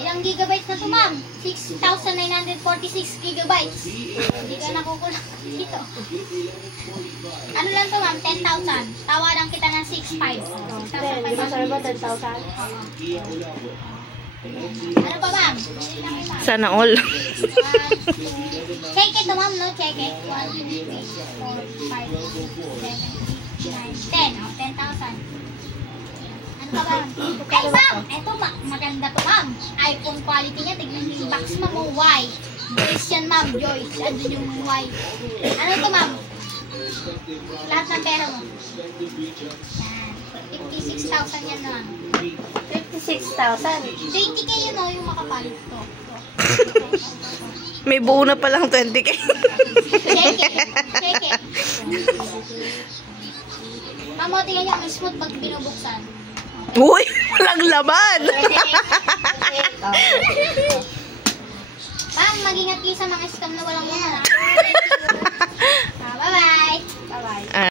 Ilang gigabytes na to, ma'am? 6,946 gigabytes. Hindi ka nakukulang dito. Ano lang to, ma'am? 10,000. Tawaran kita ng 6,500. Di ba sabi ba 10,000? Ano pa, ma'am? Sana all. Check it, ma'am, no? Check it. 1, 2, 3, 4, 5, 6, 7, 8, 9, 10. 10,000. Ano pa ba? Ay, ma'am! Eto, maganda to, ma'am. iPhone quality niya. Tignan niyo yung box, ma'am. Oh, Y. Joyce yan, ma'am. Joyce. Andun yung Y. Ano to, ma'am? Lahat ng pera mo. Yan. 56,000 yan, ma'am. 56,000. 20K yun, oh, yung makapalit to. May buo na palang 20K. Check it. Check it. Ma'am, o, tingnan niyo ang smooth pag binubuksan. Uy, walang laman. Ma'am, mag-ingat kayo sa mga scam na walang laman, ha?